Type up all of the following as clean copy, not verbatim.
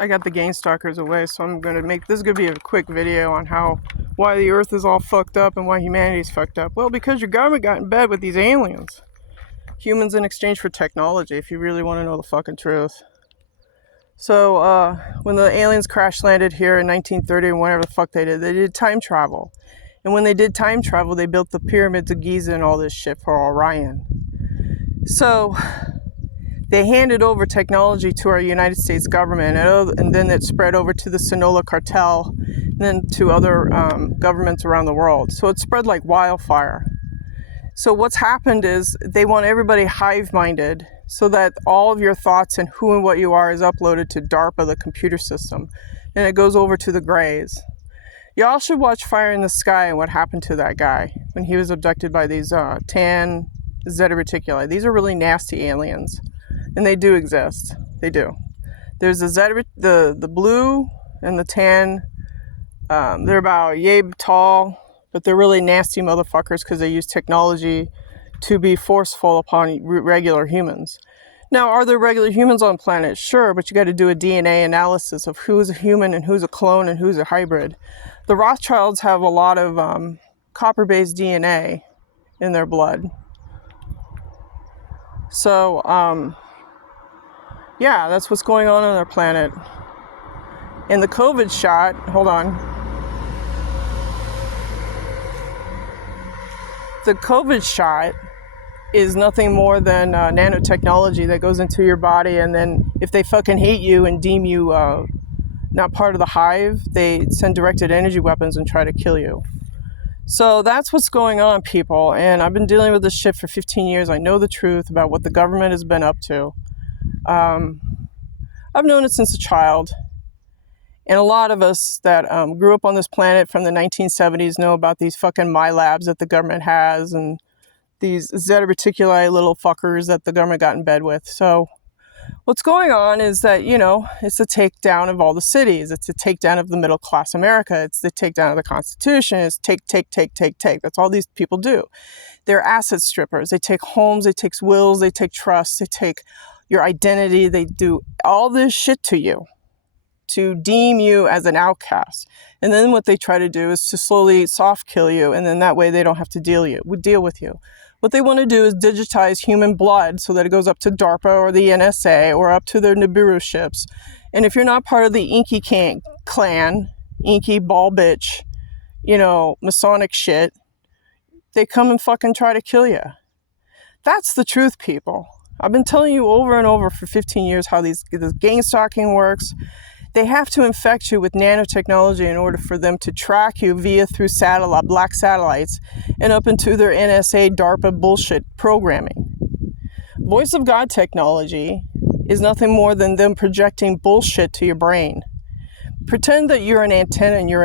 I got the gain stalkers away, so I'm gonna make this. Is gonna be a quick video on why the Earth is all fucked up and why humanity's fucked up. Well, because your government got in bed with these aliens, humans in exchange for technology. If you really want to know the fucking truth. So when the aliens crash landed here in 1930 and whatever the fuck they did time travel. And when they did time travel, they built the pyramids of Giza and all this shit for Orion. So they handed over technology to our United States government, and then it spread over to the Sinaloa cartel, and then to other governments around the world. So it spread like wildfire. So what's happened is they want everybody hive-minded so that all of your thoughts and who and what you are is uploaded to DARPA, the computer system, and it goes over to the Greys. Y'all should watch Fire in the Sky and what happened to that guy when he was abducted by these tan Zeta Reticuli. These are really nasty aliens. And they do exist. They do. There's the blue and the tan. They're about yay tall, but they're really nasty motherfuckers because they use technology to be forceful upon regular humans. Now, are there regular humans on planet? Sure, but you got to do a DNA analysis of who's a human and who's a clone and who's a hybrid. The Rothschilds have a lot of copper-based DNA in their blood. So, yeah, that's what's going on our planet. And the COVID shot, hold on. The COVID shot is nothing more than nanotechnology that goes into your body, and then if they fucking hate you and deem you not part of the hive, they send directed energy weapons and try to kill you. So that's what's going on, people. And I've been dealing with this shit for 15 years. I know the truth about what the government has been up to. I've known it since a child, and a lot of us that grew up on this planet from the 1970s know about these fucking labs that the government has and these Zeta Reticuli little fuckers that the government got in bed with. So what's going on is that, you know, it's the takedown of all the cities. It's the takedown of the middle class America. It's the takedown of the Constitution. It's take. That's all these people do. They're asset strippers. They take homes, they take wills, they take trusts, they take your identity. They do all this shit to you to deem you as an outcast. And then what they try to do is to slowly soft kill you, and then that way they don't have to deal with you. What they want to do is digitize human blood so that it goes up to DARPA or the NSA or up to their Nibiru ships. And if you're not part of the Inky clan, Inky ball bitch, you know, Masonic shit, they come and fucking try to kill you. That's the truth, people. I've been telling you over and over for 15 years how this gang stalking works. They have to infect you with nanotechnology in order for them to track you through black satellites and up into their NSA DARPA bullshit programming. Voice of God technology is nothing more than them projecting bullshit to your brain. Pretend that you're an antenna and you're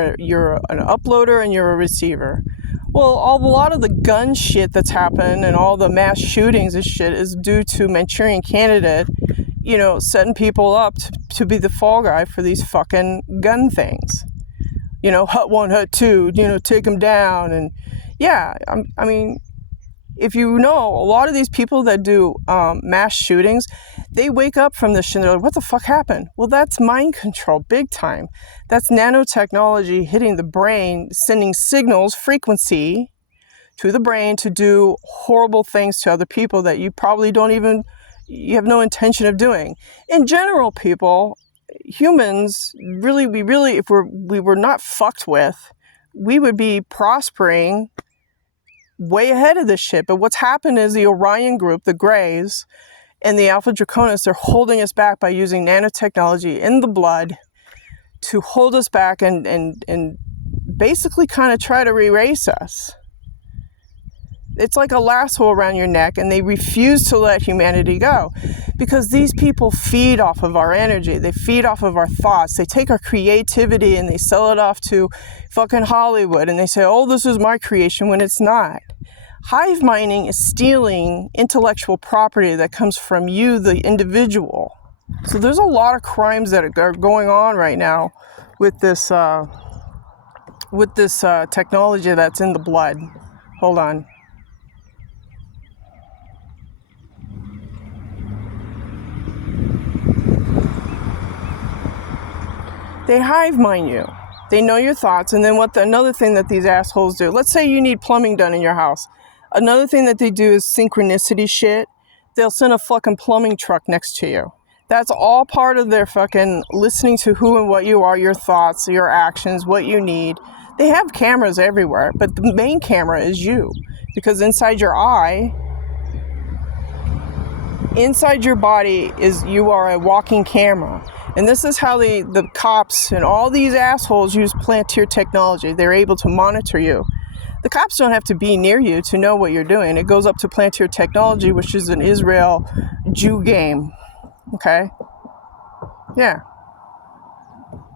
an uploader and you're a receiver. Well, a lot of the gun shit that's happened and all the mass shootings and shit is due to Manchurian Candidate, you know, setting people up to be the fall guy for these fucking gun things. You know, hut one, hut two, you know, take them down. And yeah, I mean, if you know, a lot of these people that do mass shootings, they wake up from this shit and they're like, what the fuck happened? Well, that's mind control, big time. That's nanotechnology hitting the brain, sending signals, frequency to the brain to do horrible things to other people that you probably you have no intention of doing. In general, people, humans, if we were not fucked with, we would be prospering way ahead of this shit. But what's happened is the Orion group, the Greys, and the Alpha Draconis, they're holding us back by using nanotechnology in the blood to hold us back and basically kind of try to erase us. It's like a lasso around your neck, and they refuse to let humanity go because these people feed off of our energy. They feed off of our thoughts. They take our creativity and they sell it off to fucking Hollywood, and they say, oh, this is my creation, when it's not. Hive minding is stealing intellectual property that comes from you, the individual. So there's a lot of crimes that are going on right now with this technology that's in the blood. Hold on. They hive mind you. They know your thoughts. And then another thing that these assholes do, let's say you need plumbing done in your house. Another thing that they do is synchronicity shit. They'll send a fucking plumbing truck next to you. That's all part of their fucking listening to who and what you are, your thoughts, your actions, what you need. They have cameras everywhere, but the main camera is you. Because inside your eye, inside your body you are a walking camera. And this is how the cops and all these assholes use Plantier technology. They're able to monitor you. The cops don't have to be near you to know what you're doing. It goes up to Plantier technology, which is an Israel Jew game. Okay? Yeah.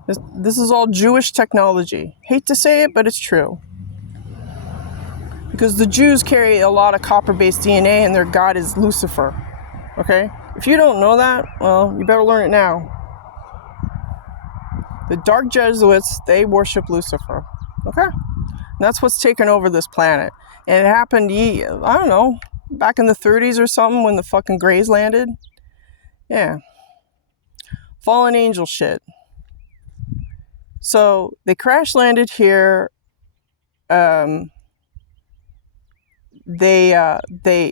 This is all Jewish technology. Hate to say it, but it's true. Because the Jews carry a lot of copper-based DNA and their god is Lucifer. Okay? If you don't know that, well, you better learn it now. The dark Jesuits, they worship Lucifer. Okay? And that's what's taken over this planet. And it happened, I don't know, back in the 30s or something when the fucking Greys landed. Yeah. Fallen angel shit. So they crash landed here. They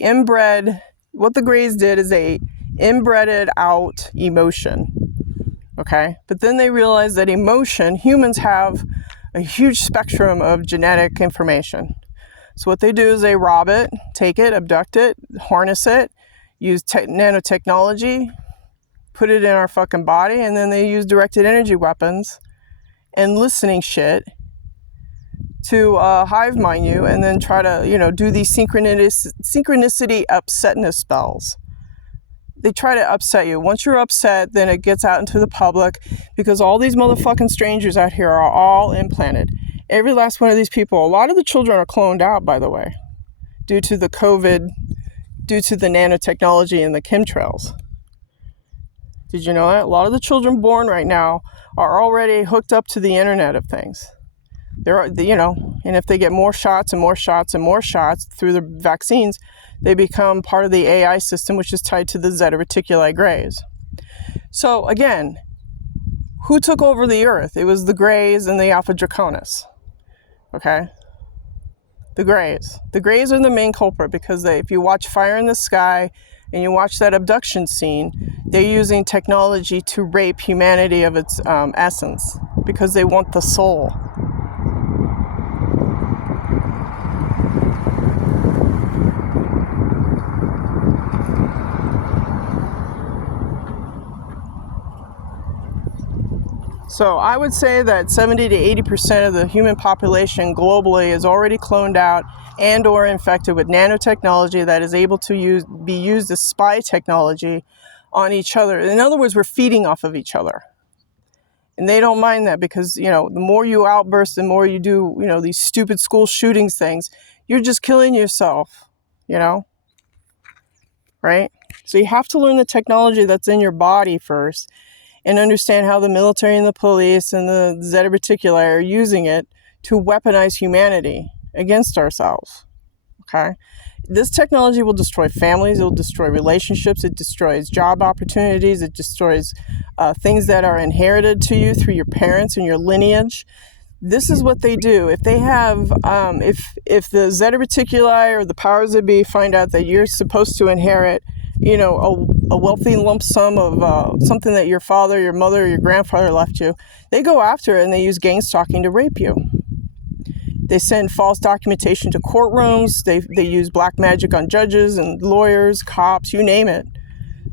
inbred. What the Greys did is they inbreded out emotion. Okay? But then they realized that humans have a huge spectrum of genetic information. So what they do is they rob it, take it, abduct it, harness it, use nanotechnology, put it in our fucking body, and then they use directed energy weapons and listening shit to hive mind you and then try to, do these synchronicity upsetness spells. They try to upset you. Once you're upset, then it gets out into the public because all these motherfucking strangers out here are all implanted. Every last one of these people, a lot of the children are cloned out, by the way, due to the COVID, due to the nanotechnology and the chemtrails. Did you know that? A lot of the children born right now are already hooked up to the Internet of Things. And if they get more shots and more shots and more shots through the vaccines, they become part of the AI system, which is tied to the Zeta Reticuli Greys. So again, who took over the Earth? It was the Greys and the Alpha Draconis. Okay? The Greys. The Greys are the main culprit because if you watch Fire in the Sky and you watch that abduction scene, they're using technology to rape humanity of its essence because they want the soul. So I would say that 70 to 80% of the human population globally is already cloned out and or infected with nanotechnology that is able to be used as spy technology on each other. In other words, we're feeding off of each other. And they don't mind that because, the more you outburst, the more you do, these stupid school shootings things, you're just killing yourself, right? So you have to learn the technology that's in your body first and understand how the military and the police and the Zeta Reticuli are using it to weaponize humanity against ourselves, okay? This technology will destroy families, it will destroy relationships, it destroys job opportunities, it destroys things that are inherited to you through your parents and your lineage. This is what they do. If they have, if the Zeta Reticuli or the powers that be find out that you're supposed to inherit a wealthy lump sum of something that your father, your mother, or your grandfather left you, they go after it and they use gang stalking to rape you. They send false documentation to courtrooms. They use black magic on judges and lawyers, cops, you name it.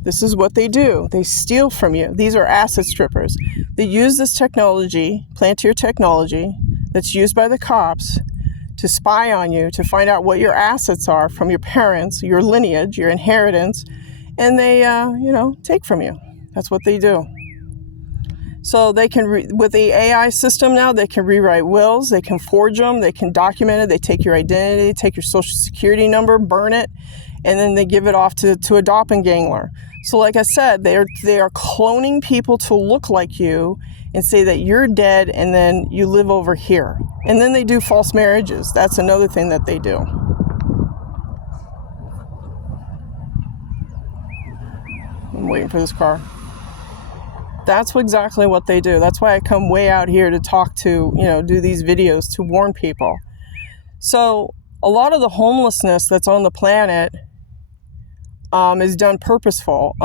This is what they do. They steal from you. These are asset strippers. They use this technology, Plantier technology, that's used by the cops to spy on you, to find out what your assets are from your parents, your lineage, your inheritance, and they, take from you. That's what they do. So they can, with the AI system now, they can rewrite wills, they can forge them, they can document it, they take your identity, take your social security number, burn it, and then they give it off to a doppelganger. So like I said, they are cloning people to look like you and say that you're dead and then you live over here. And then they do false marriages. That's another thing that they do. I'm waiting for this car. That's exactly what they do. That's why I come way out here to talk to, do these videos to warn people. So a lot of the homelessness that's on the planet is done purposeful.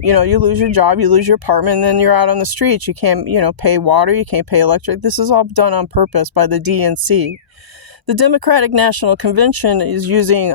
You lose your job, you lose your apartment, and then you're out on the streets. You can't, pay water, you can't pay electric. This is all done on purpose by the DNC. The Democratic National Convention is using